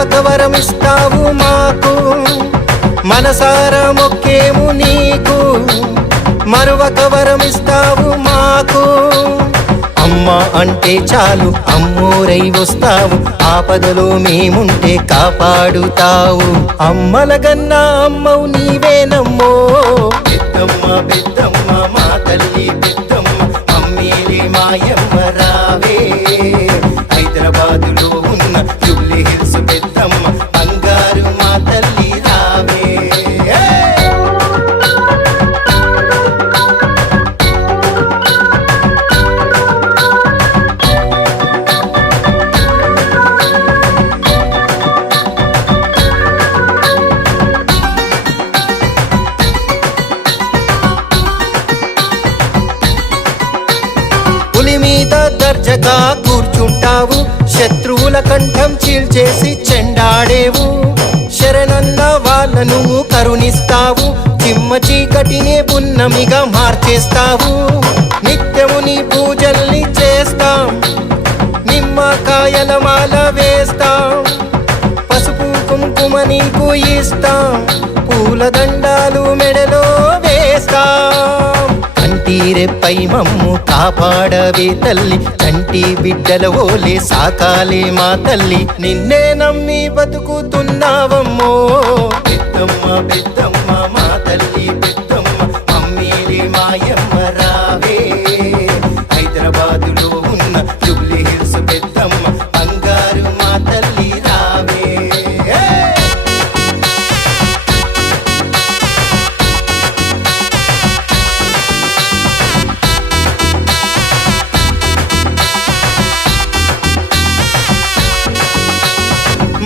మరువక వరమిస్తావు మాకు, మనసారా మొక్కేము నీకు, మరువక వరమిస్తావు మాకు. అమ్మ అంటే చాలు అమ్మోరై వస్తావు, ఆపదలో మేముంటే కాపాడుతావు. అమ్మలగన్నా అమ్మవు నీవేనమ్మో, పెద్దమ్మ పెద్దమ్మ మా తల్లి పెద్దమ్మ, మమ్మీలే మాయమ్మ రావే. హైదరాబాదులో ఉన్న జూబ్లీ హిల్స్ పెద్దమ్మ, బంగారు మా తల్లి రావే. పులి మీద దర్జగా కూర్చుంటావు, శత్రువుల కంఠం చీల్చేసి చెండాడేవు. శరణన్న వాళ్ళను కరుణిస్తావు, చిమ్మ చీకటినే పున్నమిగా మార్చేస్తావు. నిత్యము నీ పూజల్ని చేస్తాం, నిమ్మకాయల మాల వేస్తాం, పసుపు కుంకుమ నీకు ఇస్తాం, పూలదండాలు మెడలో వేస్తాం. కంటిరెప్పై మమ్ము కాపాడవే తల్లి, కంటి బిడ్డల ఓలే సాకాలే మా తల్లి. నిన్నే నమ్మి బతుకుతున్నావమ్మో, పెద్దమ్మ పెద్దమ్మ మా తల్లి పెద్దమ్మ, మమ్మీలే మాయమ్మ రావే. హైదరాబాదులో ఉన్న జూబ్లీ హిల్స్ పెద్దమ్మ, బంగారు మా తల్లి రావే.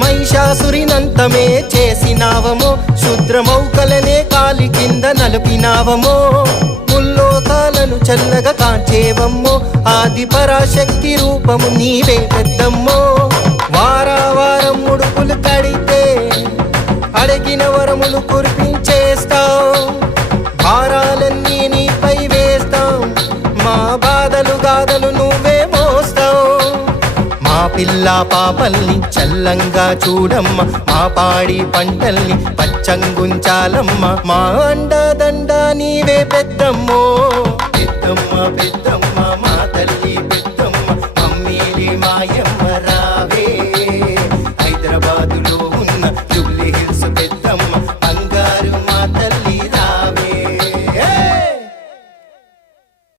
మహిషాసురినంతమే చేసినావమో, శుద్రమౌకలనే కాలి కింద నలిపినావమో. ముల్లోకాలను చల్లగా కాంచేవమ్మో, ఆది పరాశక్తి రూపము నీవే పెద్దమ్మో. వారావారం ముడుపులు కడితే అడిగిన వరములు కురిపించేస్తావు, భారాలన్నీ నీపై వేస్తాం, మా బాధలు గాథలు నువ్వే మోస్తావు. మా పిల్ల పాపల్ని చల్లంగా చూడమ్మ, మా పాడి పంటల్ని పచ్చంగుంచాలమ్మ, మా అండదండ నీవే పెద్దమ్మో, పెద్దమ్మ పెద్దమ్మ మా